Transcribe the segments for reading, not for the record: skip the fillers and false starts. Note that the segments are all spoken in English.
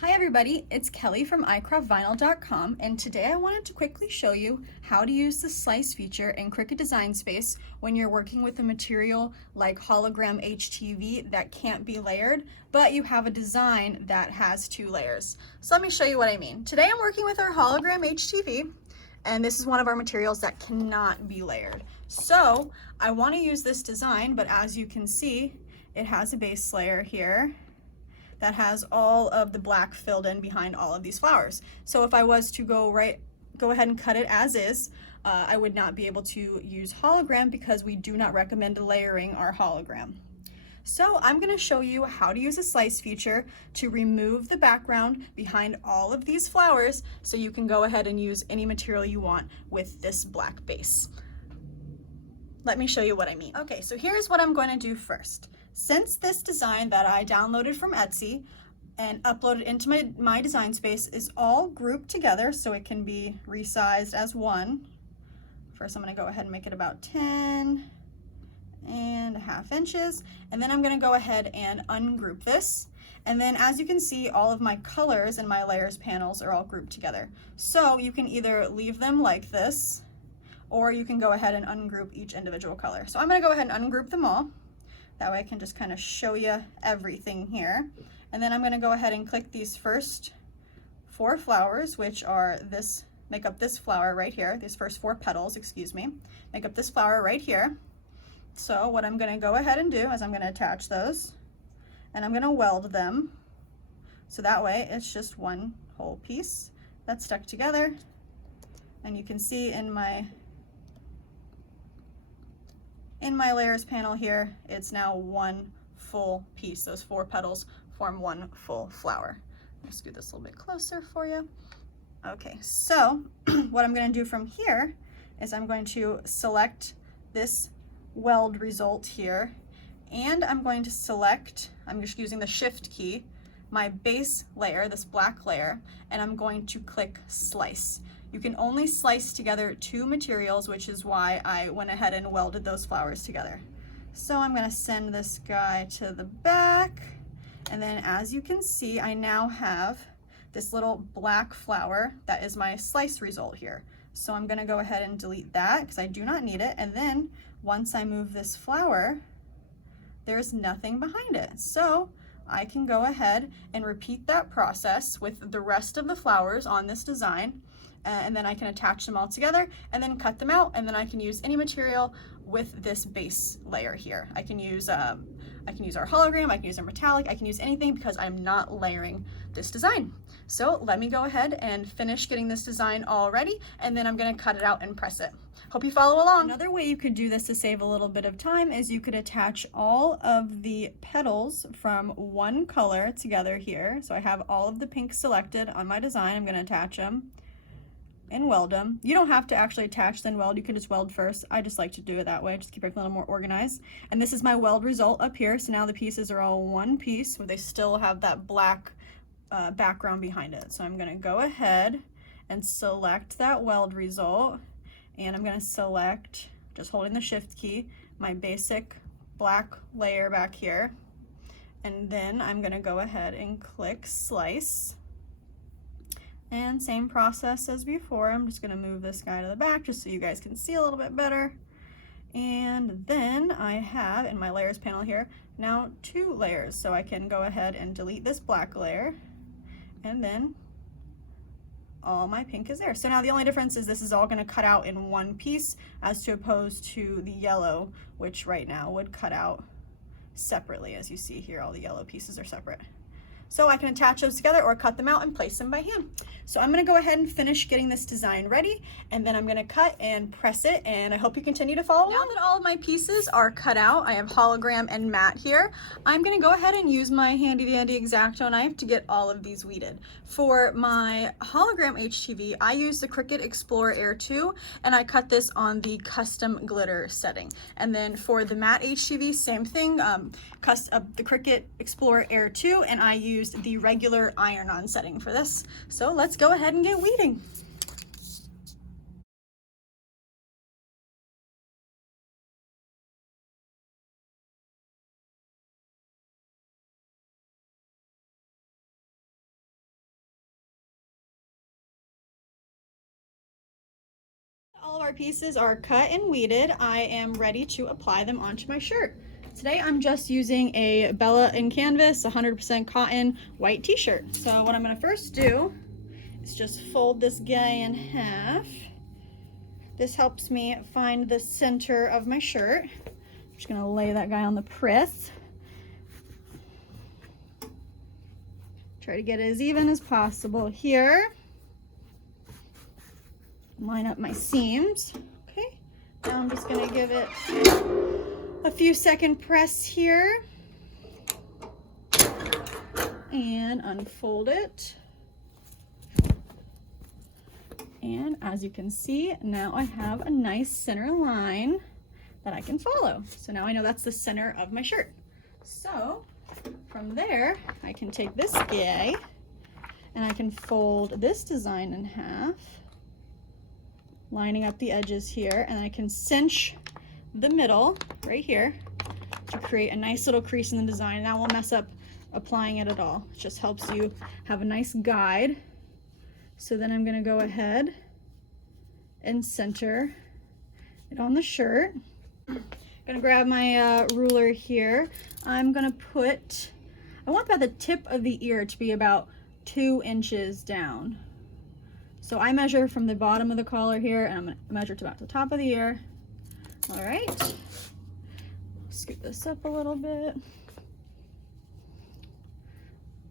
Hi everybody, it's Kelly from iCraftVinyl.com, and today I wanted to quickly show you how to use the slice feature in Cricut Design Space when you're working with a material like Hologram HTV that can't be layered, but you have a design that has 2 layers. So let me show you what I mean. Today I'm working with our Hologram HTV, and this is one of our materials that cannot be layered. So I want to use this design, but as you can see, it has a base layer here that has all of the black filled in behind all of these flowers. So if I was to go ahead and cut it as is, I would not be able to use hologram because we do not recommend layering our hologram. So I'm going to show you how to use a slice feature to remove the background behind all of these flowers so you can go ahead and use any material you want with this black base. Let me show you what I mean. Okay, so here's what I'm going to do first. Since this design that I downloaded from Etsy and uploaded into my design space is all grouped together so it can be resized as one, first I'm going to go ahead and make it about 10.5 inches, and then I'm going to go ahead and ungroup this. And then as you can see, all of my colors in my layers panels are all grouped together. So you can either leave them like this, or you can go ahead and ungroup each individual color. So I'm going to go ahead and ungroup them all. That way I can just kind of show you everything here. And then I'm going to go ahead and click these first 4 flowers, which are make up this flower right here. These first 4 petals, excuse me, make up this flower right here. So what I'm going to go ahead and do is I'm going to attach those and I'm going to weld them. So that way it's just one whole piece that's stuck together. And you can see in my layers panel here, it's now one full piece. Those 4 petals form one full flower. Let's do this a little bit closer for you. Okay, so what I'm going to do from here is I'm going to select this weld result here, and I'm going to select, I'm just using the shift key, my base layer, this black layer, and I'm going to click slice. You can only slice together 2 materials, which is why I went ahead and welded those flowers together. So I'm going to send this guy to the back, and then as you can see, I now have this little black flower that is my slice result here. So I'm going to go ahead and delete that because I do not need it, and then once I move this flower, there's nothing behind it. So I can go ahead and repeat that process with the rest of the flowers on this design, and then I can attach them all together and then cut them out, and then I can use any material with this base layer here. I can use our hologram, I can use our metallic, I can use anything because I'm not layering this design. So let me go ahead and finish getting this design all ready, and then I'm going to cut it out and press it. Hope you follow along. Another way you could do this to save a little bit of time is you could attach all of the petals from one color together here. So I have all of the pink selected on my design. I'm going to attach them and weld them. You don't have to actually attach then weld, you can just weld first. I just like to do it that way, just keep it a little more organized. And this is my weld result up here. So now the pieces are all one piece, where they still have that black background behind it. So I'm going to go ahead and select that weld result, and I'm going to select, just holding the shift key, my basic black layer back here, and then I'm going to go ahead and click slice. And same process as before. I'm just going to move this guy to the back just so you guys can see a little bit better. And then I have in my layers panel here now 2 layers, so I can go ahead and delete this black layer, and then all my pink is there. So now the only difference is this is all going to cut out in one piece as to opposed to the yellow, which right now would cut out separately. As you see here, all the yellow pieces are separate. So I can attach those together or cut them out and place them by hand. So I'm going to go ahead and finish getting this design ready, and then I'm going to cut and press it, and I hope you continue to follow. Now that all of my pieces are cut out, I have hologram and matte here, I'm going to go ahead and use my handy dandy X-Acto knife to get all of these weeded. For my hologram HTV, I use the Cricut Explorer Air 2, and I cut this on the custom glitter setting. And then for the matte HTV, same thing, the Cricut Explorer Air 2, and I used the regular iron-on setting for this. So let's go ahead and get weeding. All of our pieces are cut and weeded. I am ready to apply them onto my shirt. Today I'm just using a Bella in Canvas 100% cotton white t-shirt. So what I'm going to first do is just fold this guy in half. This helps me find the center of my shirt. I'm just going to lay that guy on the press. Try to get it as even as possible here. Line up my seams. Okay, now I'm just going to give it a few second press here and unfold it. And as you can see, now I have a nice center line that I can follow. So now I know that's the center of my shirt. So from there, I can take this guy and I can fold this design in half, lining up the edges here, and I can cinch the middle right here to create a nice little crease in the design. That won't mess up applying it at all. It just helps you have a nice guide. So then I'm gonna go ahead and center it on the shirt. I'm gonna grab my ruler here. I'm gonna put, I want about the tip of the ear to be about 2 inches down. So I measure from the bottom of the collar here, and I'm gonna measure to about the top of the ear. All right, scoot this up a little bit.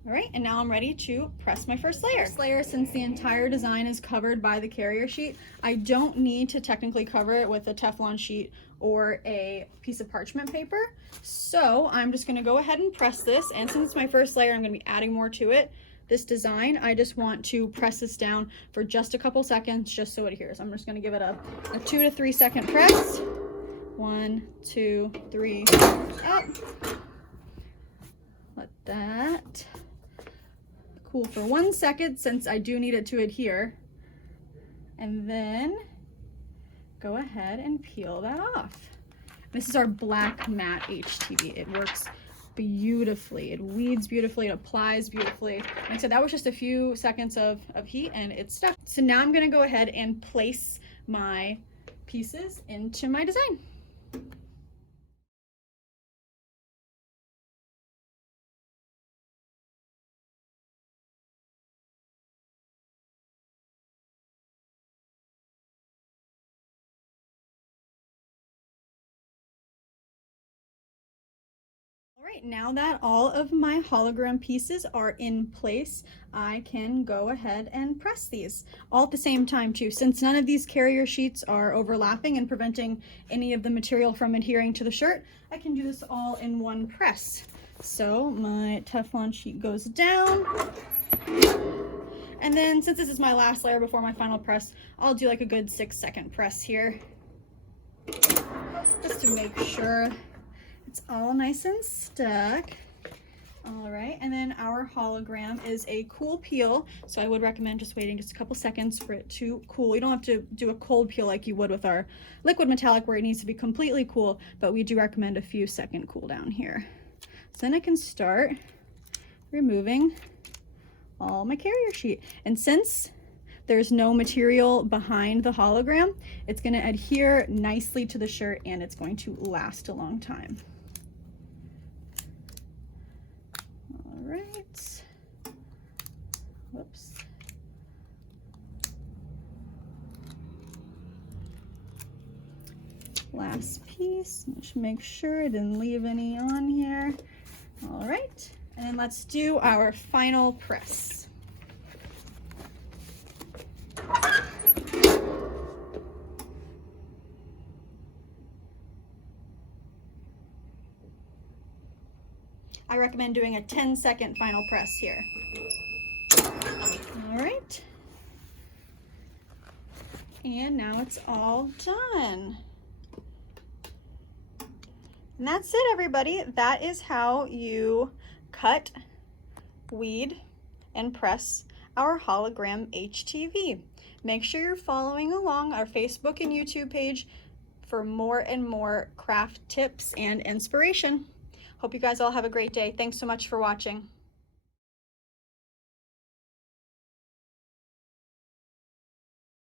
All right, and now I'm ready to press my first layer. First layer, since the entire design is covered by the carrier sheet, I don't need to technically cover it with a Teflon sheet or a piece of parchment paper. So I'm just gonna go ahead and press this, and since it's my first layer, I'm gonna be adding more to it. This design, I just want to press this down for just a couple seconds just so it adheres. I'm just gonna give it a 2 to 3 second press. 1, 2, 3, up. Let that cool for 1 second since I do need it to adhere. And then go ahead and peel that off. This is our black matte HTV. It works beautifully. It weeds beautifully, it applies beautifully. Like I said, that was just a few seconds of heat and it's stuck. So now I'm gonna go ahead and place my pieces into my design. All right, now that all of my hologram pieces are in place, I can go ahead and press these all at the same time too. Since none of these carrier sheets are overlapping and preventing any of the material from adhering to the shirt, I can do this all in one press. So my Teflon sheet goes down. And then since this is my last layer before my final press, I'll do like a good 6-second press here, just to make sure it's all nice and stuck. All right, and then our hologram is a cool peel, so I would recommend just waiting just a couple seconds for it to cool. You don't have to do a cold peel like you would with our liquid metallic where it needs to be completely cool, but we do recommend a few second cool down here. So then I can start removing all my carrier sheet. And since there's no material behind the hologram, it's gonna adhere nicely to the shirt and it's going to last a long time. All right, whoops. Last piece, just make sure I didn't leave any on here. All right, and then let's do our final press. I recommend doing a 10-second final press here. All right. And now it's all done. And that's it, everybody. That is how you cut, weed, and press our hologram HTV. Make sure you're following along our Facebook and YouTube page for more and more craft tips and inspiration. Hope you guys all have a great day. Thanks so much for watching.